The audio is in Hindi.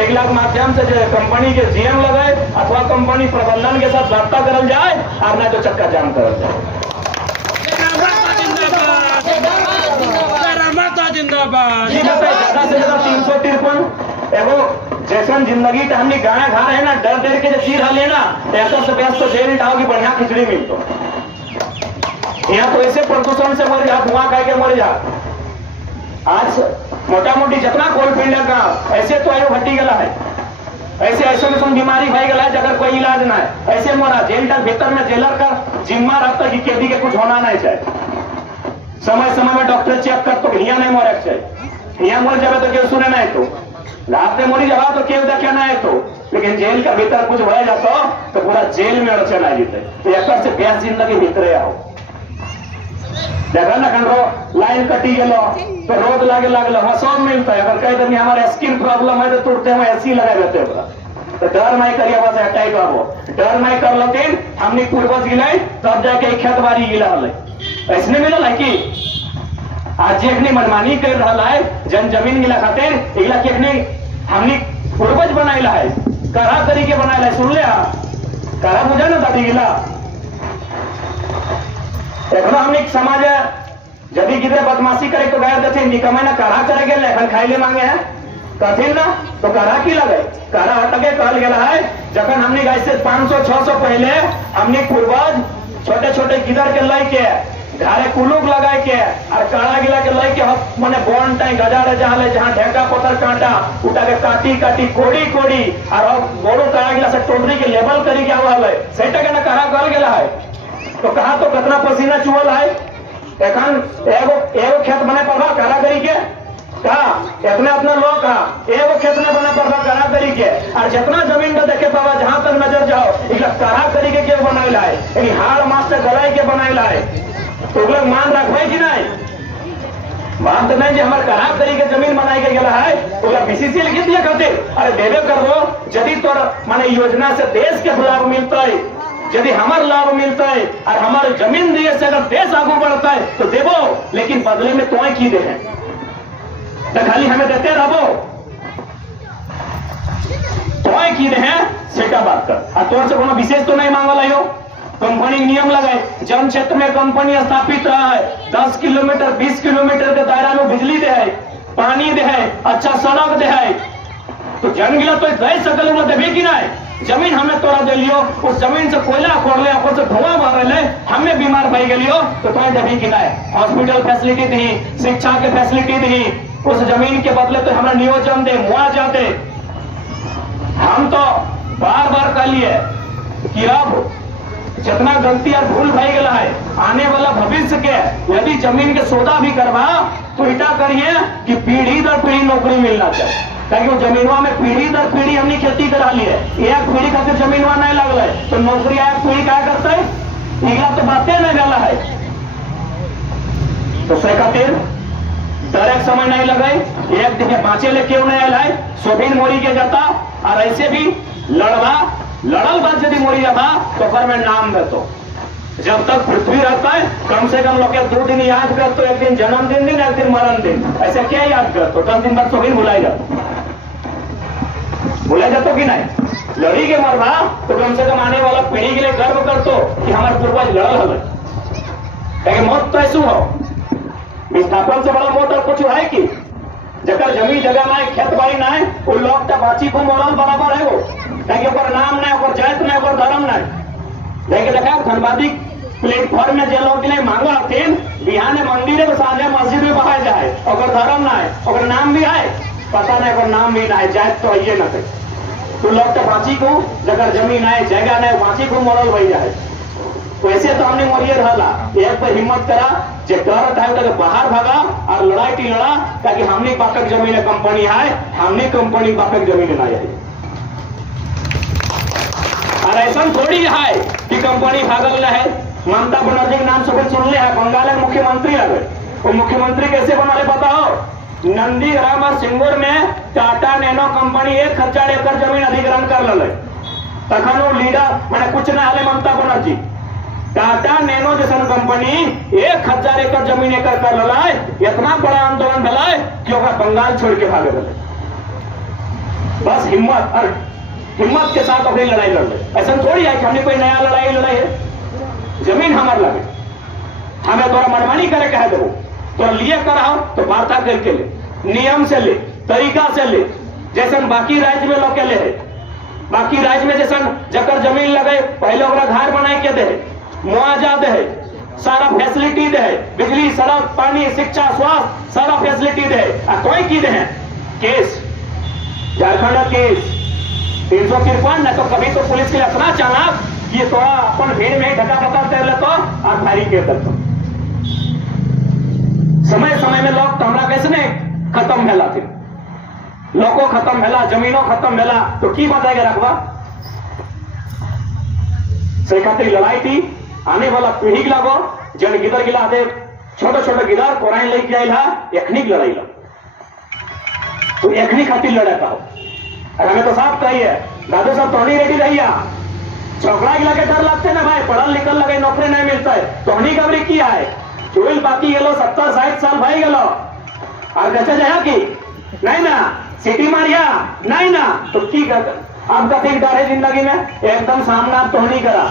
एकला के माध्यम से जो कंपनी के जीएम लगे अथवा कंपनी प्रबंधन के साथ रब्ता करल जाए और ना जो चक्का जाम करल जाए। जिंदाबाद। जी बताइए, ज्यादा से ज्यादा 353 एगो जैसन जिंदगी तो हमने गाना खा रहे हैं ना, डर डर के जो चीर हाले ना, ऐसा से बेस्ट तो जेल डाओ की बढ़िया खिचड़ी मिलतो। यहाँ तो ऐसे प्रदूषण से मर जा, धुआं खा के मर जा। आज मोटा मोटी जितना कोल फील्ड का ऐसे तो आयो हटी गला है, ऐसे आइसोलेशन बीमारी भाई गला है जगह कोई इलाज ना है, ऐसे मरा। जेल तक भीतर में जेलर का जिम्मा रहता कि कैदी के कुछ होना नहीं चाहिए। समय समय में डॉक्टर चेक कर तो यहाँ नहीं मरे चाहिए, यहाँ मर जाए तो क्यों सुने नहीं तो रात में मरी जावा तो क्यों देखे ना है तो, लेकिन जेल का भीतर कुछ भय जाता तो पूरा जेल में अड़चन आ जीते। तो एक से बेस जिंदगी भीतरे आओ देखा ना कहो लाइन कटी गलो तो रोड लागे लागल हाँ सब मिलता है। अगर कह दे हमारे स्किन प्रॉब्लम है तो तुरते हम एसी लगा देते तो डर नहीं करिए बस हटाई करो, डर नहीं कर लेकिन हमने पूर्वज गिले तब जाके खेत बाड़ी गिला हल ऐसने मिलल है कि आज जेखनी मनमानी कर रहा है जन जमीन गिला खातिर इला केखनी हमने पूर्वज बनाइला है, करा तरीके बनाइला है। सुन ले करा बुझा ना दादी गिला एखनो हमने समाज जब गिरे बदमाशी करे तो गैर देते निकमे ना करा करे गेल एखन खाई ले मांगे हैं कथिन ना तो करा की लगे करा हटके कहल गेला है। जखन हमने गाय से 500-600 पहले हमने पूर्वज छोटे छोटे गिदर के लाई के घारे कुलूक लगाए के और कड़ा गिला के लाई के माने बॉन टाई गजा रे जहां जहां ढेका पत्थर कांटा उठा के काटी काटी कोड़ी कोड़ी और बोरो कड़ा गिला से टोटरी के लेवल करी के आवा है सेटा के ना करा गल गेला है। तो कहा तो कितना पसीना चुअल है एखन एगो खेत बने पड़वा कारागरी के कहा इतना अपना लोग कहा एगो खेत में बने पड़वा कारागरी के और जितना जमीन में देखे पावा जहां तक नजर जाओ इला कारागरी के बनाइला है यानी हाड़ मास्टर गलाई के बनाइला है। तो लोग मान रखबे कि नहीं मान तो नहीं हमारे कारागरी के जमीन बनाई के गेला है तो बीसीसी लिखित दिया करते अरे देवे कर दो यदि तोर माने योजना से देश के लाभ मिलता है, यदि हमार लाभ मिलता है और हमारे जमीन दिए से अगर देश आगे बढ़ता है तो देवो, लेकिन बदले में तुम्हें की दे तो खाली हमें देते रहो तुम्हें की दे सेटा बात कर और तोर से कोनो विशेष तो नहीं मांगल है। कंपनी नियम लगाए जन क्षेत्र में कंपनी स्थापित रहा है 10 किलोमीटर 20 किलोमीटर के दायरा में बिजली दे है, पानी दे है, अच्छा सड़क दे है तो जन गिला तो दे सकल देवे कि नहीं। जमीन हमें तोड़ा दिलियो उस जमीन से कोयला खोड़ ले ऊपर से धुआं भर रहे हमें बीमार भाई गलियो तो तुम्हें देवी कि नहीं। हॉस्पिटल फैसिलिटी दी, शिक्षा के फैसिलिटी दी, उस जमीन के बदले तो हमें नियोजन दे, मुआवजा दे। हम तो बार बार कह लिए कि अब जितना गलती और भूल भाई गला है आने वाला भविष्य के यदि जमीन के सौदा भी करवा तो इटा करिए कि पीढ़ी दर पीढ़ी नौकरी मिलना चाहिए ताकि वो जमीनवा में पीढ़ी दर पीढ़ी हमने खेती करा ली है। एक पीढ़ी खातिर जमीनवा नहीं लगल है तो नौकरी एक पीढ़ी क्या करते है इला तो बातें नहीं गला है तो से खातिर डायरेक्ट समय नहीं लगे एक दिन बाँचे ले क्यों नहीं आए सोभिन मोरी के जाता और ऐसे भी लड़ल बात यदि मोरी जाता तो घर में नाम दे तो जब तक पृथ्वी रहता है कम से कम लोग 2 दिन याद कर तो एक दिन जन्मदिन दिन एक दिन मरण दिन ऐसे क्या याद कर तो 10 दिन बाद सोभिन भुलाई जातो कि नहीं। लड़ी के मरना तो कम से कम आने वाला पीढ़ी के लिए गर्व कर तो कि हमारे पूर्वज लड़ल हल मौत तो ऐसू हो विस्थापन से बड़ा मौत और कुछ है कि जकर जमीन जगह ना है खेत बाड़ी ना है वो लोग तक बाची को मोरल बराबर है वो नाम नहीं जात नहीं धर्म नहीं लेकिन देखा धनबादी प्लेटफॉर्म में जो लोग मांगा हथिन बिहान मंदिर में साझा मस्जिद में बहाय जाए और धर्म ना है नाम भी है पता नहीं और नाम भी ना है जात तो ये न तो लोग तो बाची को जगह जमीन है जगह नहीं बाची को मोरल वही जाए वैसे तो हमने मोरियर हला एक पर हिम्मत करा जो डर था तो बाहर भागा और लड़ाई की लड़ा ताकि हमने बापक जमीन कंपनी है हमने कंपनी बापक जमीन ना आई और ऐसा थोड़ी है कि कंपनी भागल है। ममता बनर्जी के नाम से सुन ले है बंगाल के मुख्यमंत्री लगे वो मुख्यमंत्री कैसे बनाले बताओ नंदीग्राम और सिंगूर में टाटा नैनो कंपनी 1000 एकड़ जमीन अधिग्रहण कर ले तखन वो लीडर मैंने कुछ ना हले ममता बनर्जी टाटा नैनो जैसन कंपनी 1000 एकड़ जमीन एकड़ कर रहा है इतना बड़ा आंदोलन भला कि बंगाल छोड़ के भागे बस हिम्मत और हिम्मत के साथ अपनी लड़ाई लड़ ले। ऐसा थोड़ी है कि हमने कोई नया लड़ाई लड़ाई है। जमीन हमार लगे, हमें तोरा मनमानी करे कह दो, तोरा लिए कराओ तो वार्ता करके ले, नियम से ले, तरीका से ले, जैसन बाकी राज्य में लोग के ले है। बाकी राज्य में जैसन जकर जमीन लगे पहले ओकरा घर बनाए के दे, मुआवजा दे, सारा फैसिलिटी दे, बिजली, सड़क, पानी, शिक्षा, स्वास्थ्य सारा फैसिलिटी दे। कोई की दे केस, झारखंड का केस 353 न तो कभी तो पुलिस के लिए इतना चालाक कि थोड़ा अपन भीड़ में ढका पता कर लेतो और भारी के देतो। समय समय में लोग तमरा कैसे खत्म भेला थे, लोगों खत्म भेला, जमीनों खत्म भेला, तो की बताएगा रखवा से खातिर लड़ाई थी। आने वाला पीढ़ी लगो जन गिदर गिला दे, छोटे छोटे गिदर कोराइन लेके आइला एखनी लड़ाई ला, तो एखनी खातिर लड़े पाओ। और हमें तो साफ कही है दादू साहब तोहनी रेडी रहिया, झगड़ा गिला के डर लगते ना भाई, पढ़ल लिखल लगे नौकरी नहीं मिलता है, तोहनी कबरी किया है चुल बाकी गेलो 70-60 साल भाई गेलो और जैसे जया की नहीं ना सिटी मारिया नहीं ना, तो की कर अब का डर है जिंदगी में एकदम सामना तोहनी करा।